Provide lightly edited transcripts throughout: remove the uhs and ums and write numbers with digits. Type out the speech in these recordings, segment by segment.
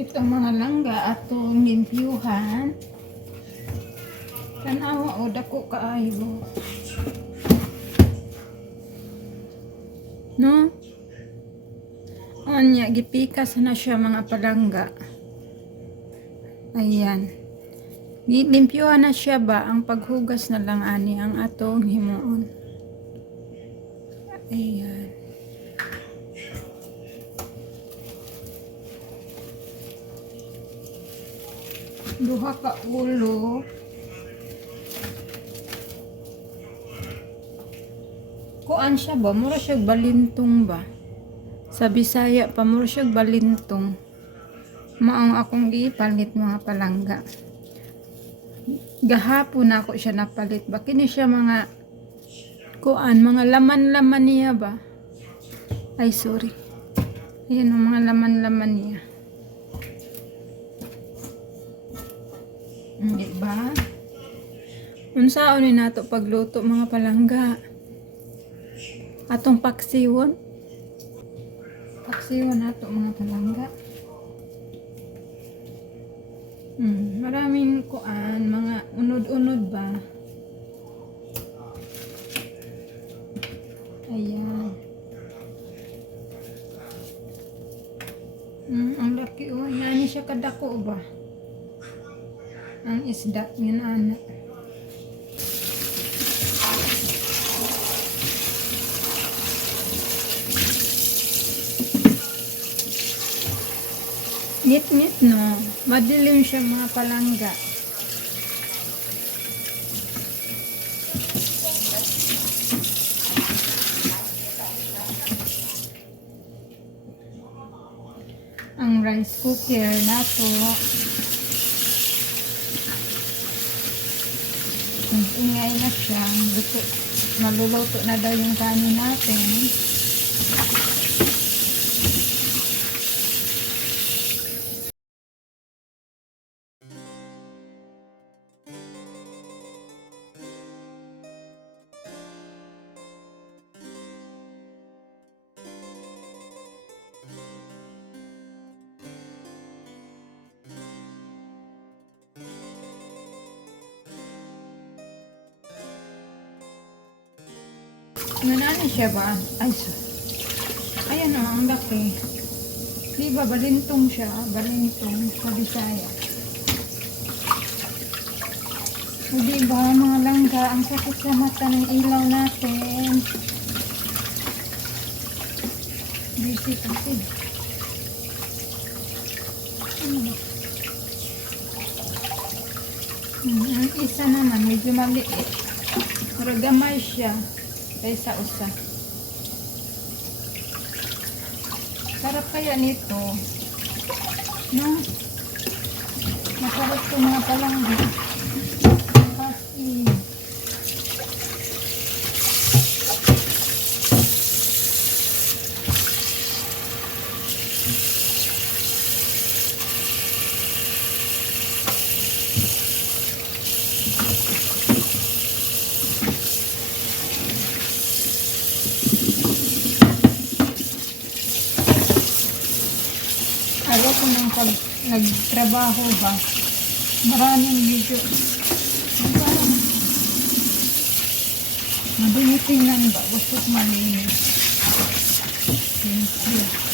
Itong mga langga atong limpyuhan. Tanawa o dako kaayo. No? Anya gipikas na siya mga palangga. Ayan. Limpyuhan na siya ba? Ang paghugas na lang ani ang atong himuon. Ayan. Duha ka ulo. Kuan siya ba? Mura siya balintong ba? Sa Bisaya pa mura siya balintong. Maong akong gipalit mga palangga. Gahapon ako siya napalit ba? Kini siya mga kuan, mga laman-laman niya ba? Ay sorry. Ayan ang mga laman-laman niya. Diba? Unsaon ni nato pagluto mga palangga? Atong paksiwon. Paksiwon nato mga palangga. Maraming kuan, mga unod-unod ba? Ayan. Ang laki o. Nani siya kadako ba? Ang isda yun ana. Nit-nit no. Madilim siya mga palangga. Ang rice cooker nato. Ingay na siya. Maluluto na daw yung kanin natin. Nanani siya ba? Ay, ayan o, ang laki. Di ba, balintong siya? Balintong sa Bisaya. O di ba, mga langga, ang sakit sa mata ng ilaw natin. Busy kasi. Ano? Ang isa naman, medyo maliit. Pero gamay siya. Kaysa usa. Sarap kaya nito. No? Masarap ito mga palangga. Kasi ayaw ko nang pag nagtrabaho ba, maraming video. Parang mabinitingan ba? Gusto ko malinis. Thank you.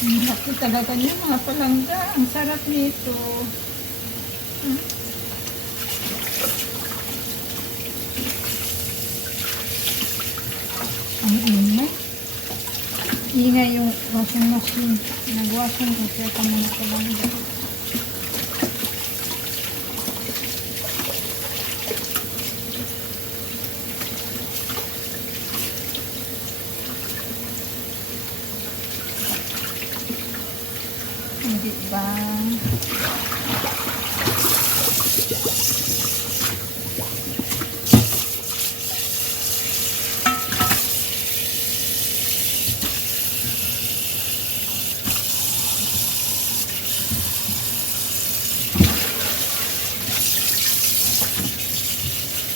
Ang laki talaga niya mga palangga. Ang sarap nito. Ang ingay. Ingay yung washing machine. Nag-washing ko siya sa mga palangga. Hindi ba?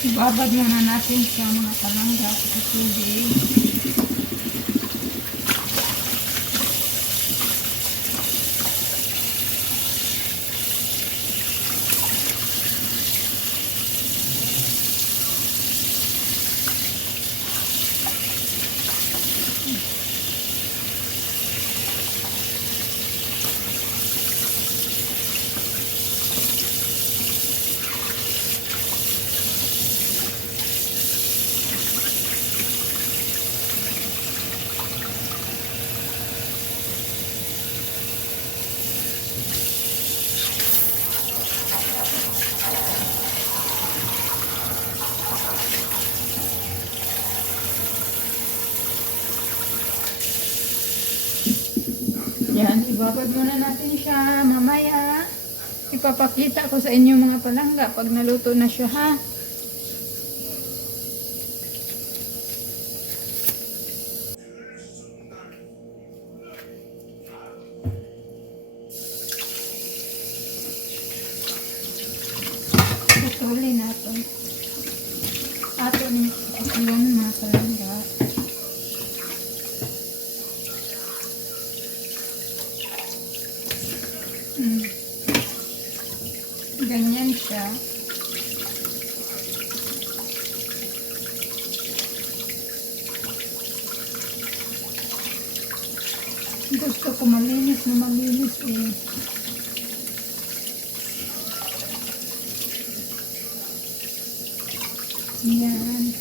Ibabad muna natin siya mga palangga sa tubig. Yan, ibabad muna natin siya. Mamaya, ipapakita ko sa inyo mga palangga pag naluto na siya, ha? Putulin natin. Ato ni yung mga palangga. Ganyan siya. Gusto ko malinis na malinis eh. Yan.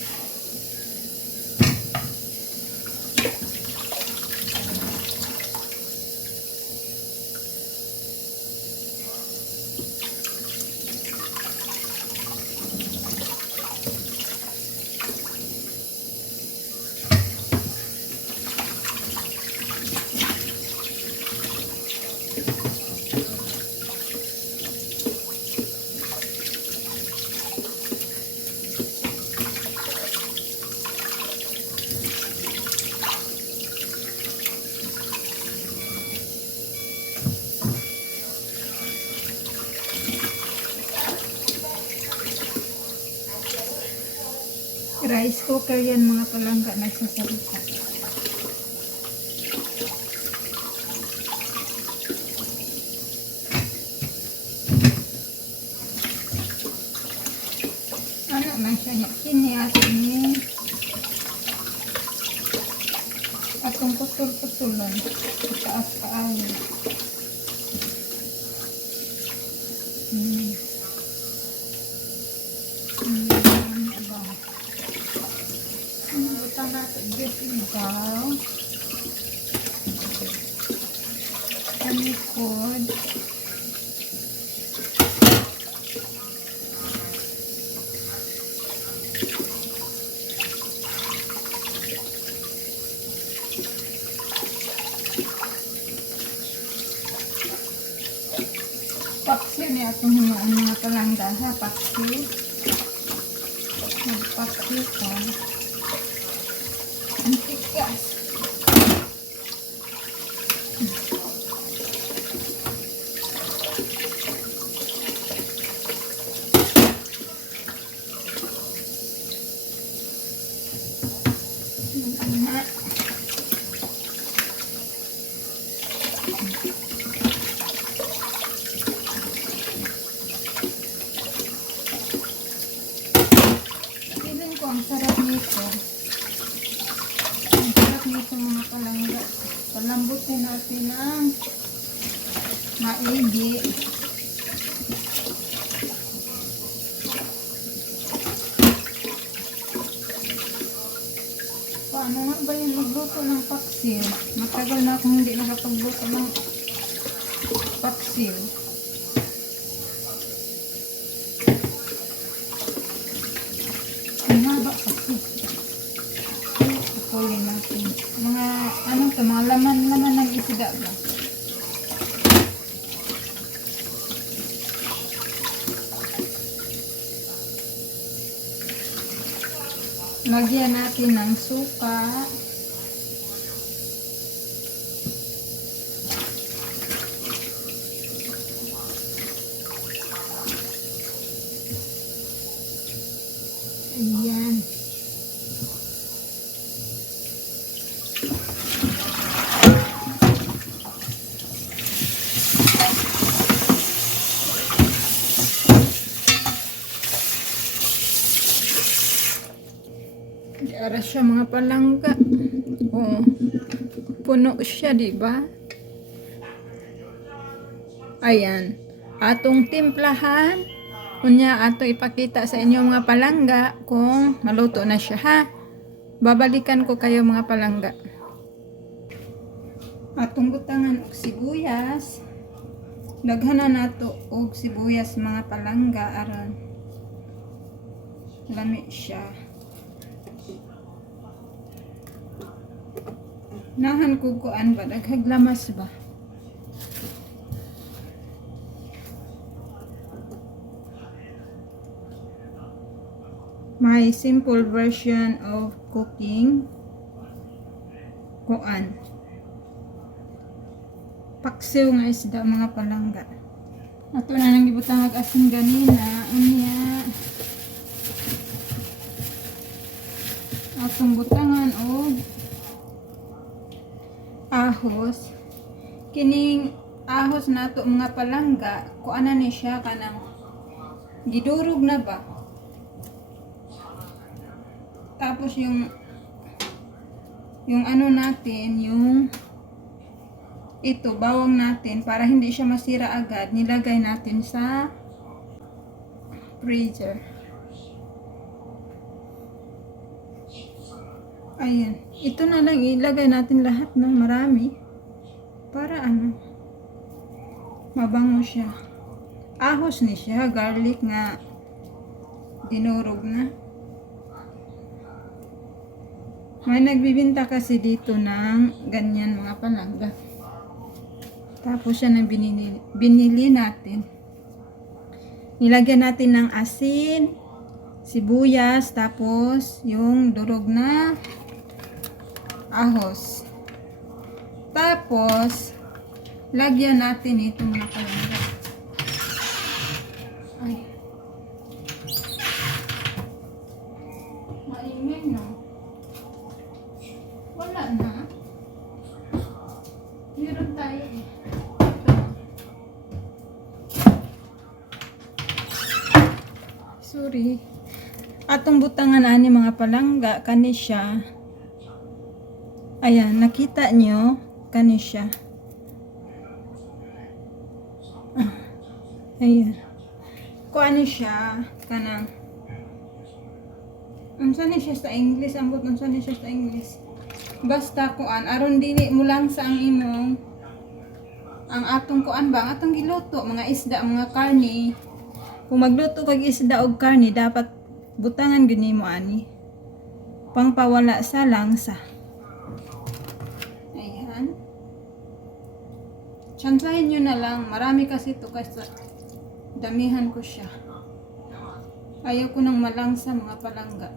Rice cooker yan mga palangga, nagsasalita. Ano man siya niya? Kini atin ni atong putol-putulan. Taas kaayo. Butang natin dressing daw. Ang likod. Paksi ni atong hinuon mga palangga, ha? Paksi. Magpaksi ka. Ang tigas. Feeling ko ang sarap nito. Ang sarap nito mga palangga. Palambutin natin ang maigi. Paano nga ba yung magluto ng paksiw? Matagal na akong hindi nakapagluto ng paksiw. Ang haba kasi. Pulin natin. Mga, ano to, mga laman-laman ng isda ba? Lagyan natin ng suka. Ayan. Para siya mga palangga. Oh, puno siya, di ba? Ayan. Atong timplahan. Unya ato ipakita sa inyo mga palangga kung maluto na siya, ha. Babalikan ko kayo mga palangga. Atong butangan og sibuyas. Daghanan nato og sibuyas mga palangga aron lami siya. Nahan ko kuan ba daghag lamas ba? My simple version of cooking kuan. Paksiw nga isda mga palangga. Ato na nang gibutang og asin ganina, unya. Atong butangan og ahos. Kining ahos nato mga palangga, kuana ni siya kanang gidurog na ba? Tapos yung ano natin, yung ito, bawang natin, para hindi siya masira agad, nilagay natin sa freezer. Ayan. Ito na lang, ilagay natin lahat ng marami. Para ano, mabango siya. Ahos ni siya, garlic nga dinurog na. May nagbibinta kasi dito ng ganyan mga palangga. Tapos siya nang binili natin. Nilagyan natin ng asin, sibuyas, tapos yung durog na ahos. Tapos, lagyan natin ito mga palangga. Ay. Maingay no? Wala na. Meron tayo eh. Sorry. Atong butangan ani mga palangga kani siya. Ayan, nakita nyo kani siya. Ayan. Kuan siya kanang unsa ni siya sa English, ambot unsa ni siya sa English. Basta kuan aron dili mo lang sa ang imong ang atong kuan ba, ang atong giluto, mga isda, mga karni. Kung magluto kag isda og karni, dapat butangan gini mo ani. Pangpawala sa langsa. Ayan. Tsansahin nyo na lang. Marami kasi ito kasi damihan ko siya. Ayaw ko ng malangsa mga palangga.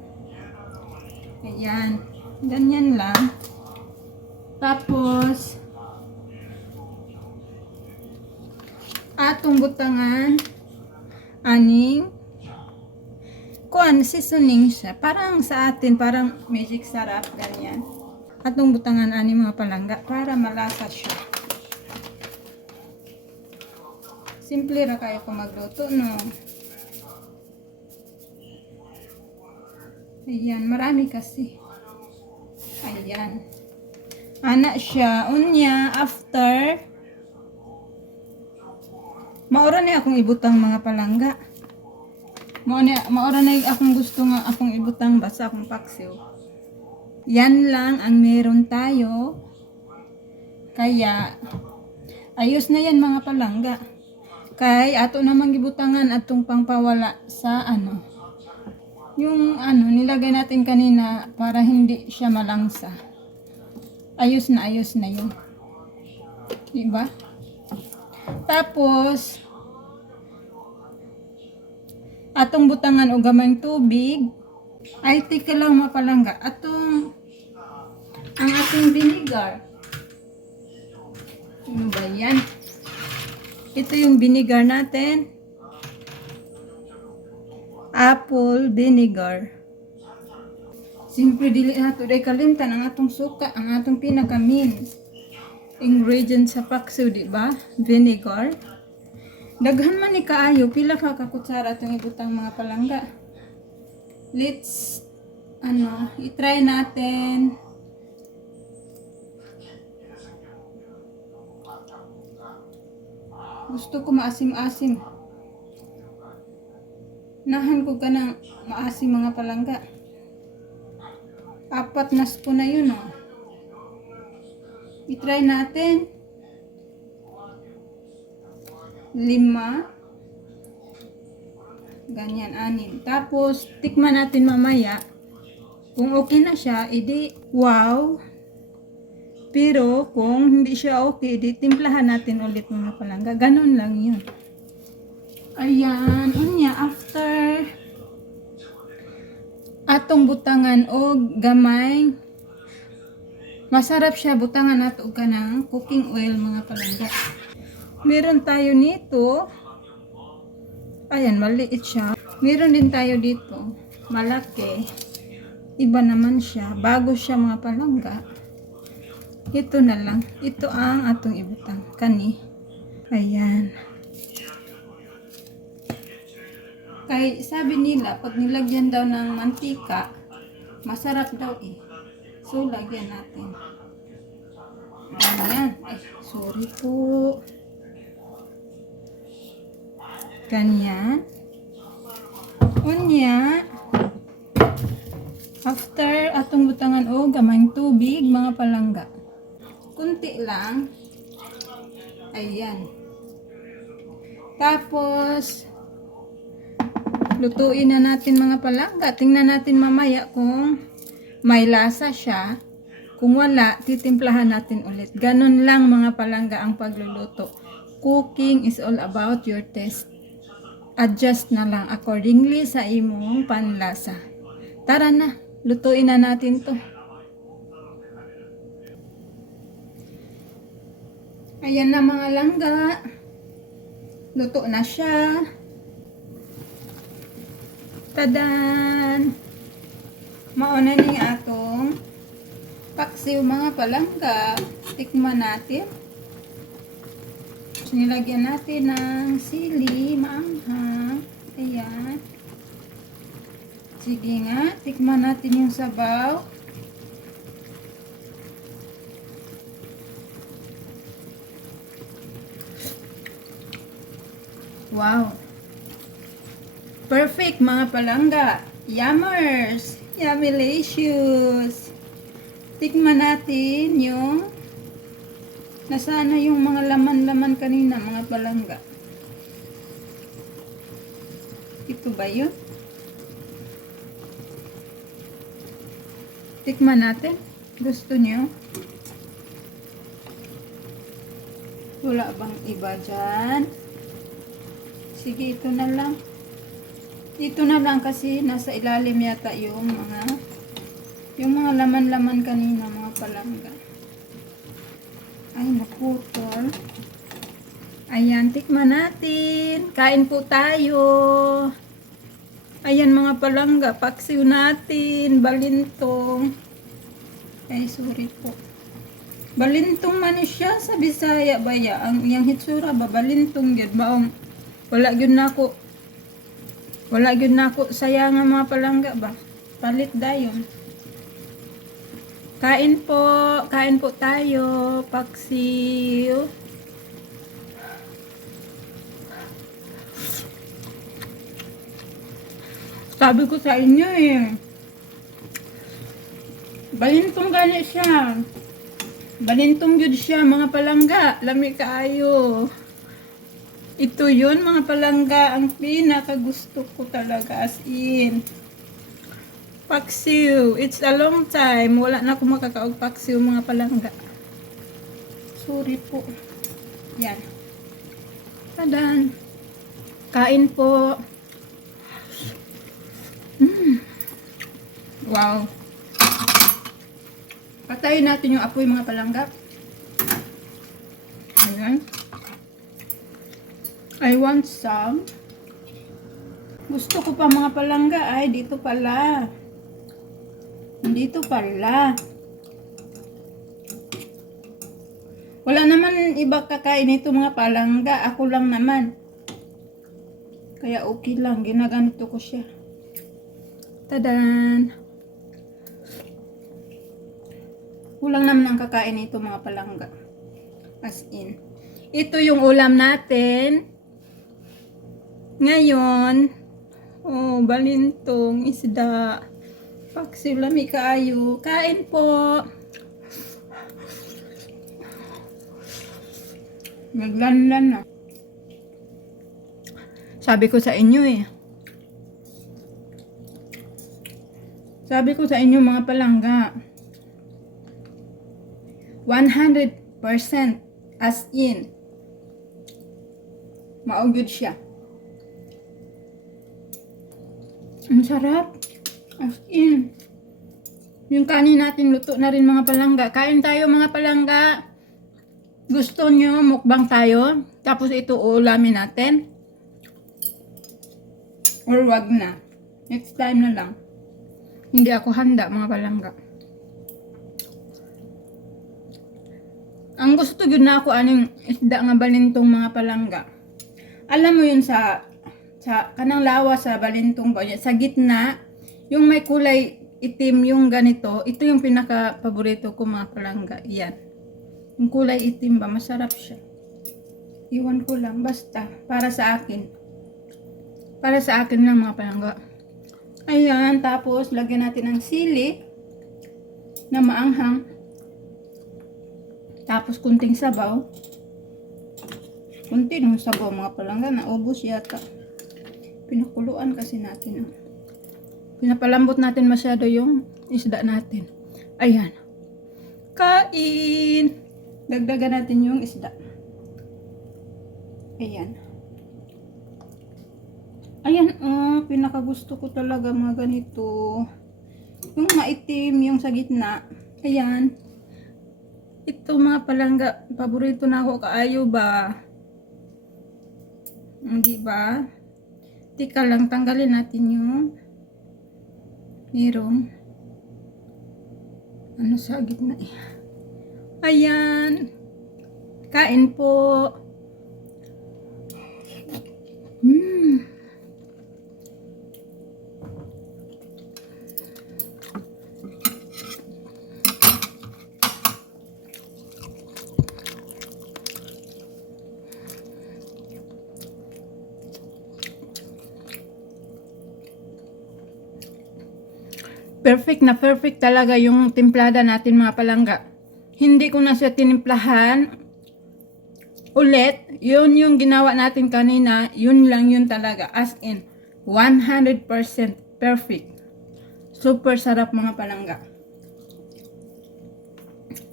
Ayan. Ganyan lang. Tapos, atong butangan aning kuan seasoning siya. Parang sa atin, parang magic sarap, ganyan. Atong butangan aning mga palangga para malasa siya. Simple ra kayo kung magluto, no? Ayan, marami kasi. Ayan. Ana siya, unya, after maura na akong ibutang mga palangga. Maura na akong gusto nga akong ibutang basta akong paksiw. Yan lang ang meron tayo. Kaya ayos na yan mga palangga. Kay ato namang gibutangan atong pangpawala sa ano. Yung ano nilagay natin kanina para hindi siya malangsa. Ayos na yun. Diba? Tapos, atong butangan o gamay tubig, ay tika lang mga palangga. Ang ating vinegar. Ano ba yan? Ito yung vinegar natin. Apple vinegar. Siyempre dili nato day kalimtan ang atong suka, ang atong pinaka-main ingredient sa paksiw, di ba? Vinegar. Daghan man ni kaayo, pila ka kakutsara atong ibutang mga palangga. Let's i-try natin. Gusto ko maasim-asim. Nahan ko ka ng maasim mga palangga. 4 na spoon na yun, oh. I-try natin. 5. Ganyan, 6. Tapos, tikman natin mamaya. Kung okay na siya, edi wow. Pero, kung hindi siya okay, edi timplahan natin ulit mga palangga. Ganon lang yun. Ayan, unya, after atong butangan o gamay, masarap siya butangan nato ka ng cooking oil mga palangga. Meron tayo nito, ayan, maliit siya. Meron din tayo dito, malaki. Iba naman siya, bago siya mga palangga. Ito na lang, ito ang atong ibutang, kani. Ayan. Kay sabi nila, pag nilagyan daw ng mantika, masarap daw eh. So, lagyan natin. Ayan. Ay, sorry po. Ganyan. Unya, after atong butangan o gamayng tubig, mga palangga. Kunti lang. Ayan. Tapos, lutuin na natin mga palangga. Tingnan natin mamaya kung may lasa siya. Kung wala, titimplahan natin ulit. Ganon lang mga palangga ang pagluluto. Cooking is all about your taste. Adjust na lang accordingly sa imong panlasa. Tara na, lutuin na natin to. Ayan na mga langga. Luto na siya. Tadan! Mauna ni atong paksiw mga palangga. Tikman natin. Nilagyan natin ng sili, maanghang. Ayan. Sige nga, tikman natin yung sabaw. Wow! Perfect mga palangga. Yummers! Yummylicious! Tikman natin yung nasaan na yung mga laman-laman kanina mga palangga. Ito ba yun? Tikman natin. Gusto nyo? Wala bang iba dyan? Sige, ito na lang. Ito na lang kasi nasa ilalim yata yung mga laman-laman kanina mga palangga. Ay, naputol. Ayan, tikman natin. Kain po tayo. Ayan mga palangga, paksiw natin. Balintong. Ay, sorry po. Balintong man siya sa Bisaya baya. Ang iyang hitsura ba, balintong yun. Baong, wala yun na ako sayang nga mga palangga ba. Palit dayon. Kain po tayo, paksiw. Sabi ko sa inyo eh. Balintong gani siya. Balintong yun siya mga palangga. Lami kaayo. Ito yun mga palangga, ang pinakagusto ko talaga as in. Paksiw. It's a long time. Wala na akong makakaog paksiw mga palangga. Sorry po. Yan. Tadan. Kain po. Wow. Patayin natin yung apoy mga palangga. Ayan. I want some. Gusto ko pa mga palangga ay dito pala. Dito pala. Wala naman iba kakain nito mga palangga. Ako lang naman. Kaya okay lang. Ginaganito ko siya. Tadan! Kulang naman ang kakain nito mga palangga. As in. Ito yung ulam natin. Ngayon. Oh, balintong, isda. Paksiw, lami kaayo. Kain po. Naglanlan na. Sabi ko sa inyo eh. Sabi ko sa inyo mga palangga. 100% as in. Maugod siya. Ang sarap. As in. Yung kanin natin luto na rin mga palangga. Kain tayo mga palangga. Gusto nyo mukbang tayo? Tapos ito ulamin natin? Or wag na? Next time na lang. Hindi ako handa mga palangga. Ang gusto yun na ako aning isda nga balintong mga palangga. Alam mo yun sa kanang lawa sa balintong ba, sa gitna, yung may kulay itim yung ganito, ito yung pinaka paborito ko mga palangga. Yan. Yung kulay itim ba, masarap siya. Iwan ko lang, basta, para sa akin. Para sa akin lang mga palangga. Ayan, tapos lagyan natin ng sili na maanghang. Tapos kunting sabaw. Kunti ng sabaw mga palangga, naubos yata. Pinakuluan kasi natin. Pinapalambot natin masyado yung isda natin. Ayan. Kain! Dagdagan natin yung isda. Ayan. Ayan, pinakagusto ko talaga mga ganito. Yung maitim, yung sa gitna. Ayan. Ito mga palangga, paborito na ako, kaayo ba? Hindi ba? Tika lang, tanggalin natin yung merong ano sa gitna eh. Ayan. Kain po. Perfect talaga yung timplada natin mga palangga. Hindi ko na siya tinimplahan ulit. Yun yung ginawa natin kanina. Yun lang yun talaga. As in, 100% perfect. Super sarap mga palangga.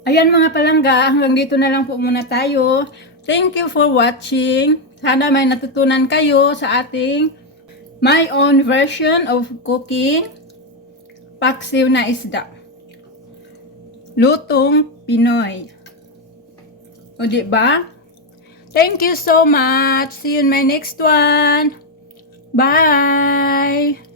Ayan mga palangga, hanggang dito na lang po muna tayo. Thank you for watching. Sana may natutunan kayo sa ating my own version of cooking paksiw na isda. Lutong Pinoy. O diba? Thank you so much. See you in my next one. Bye!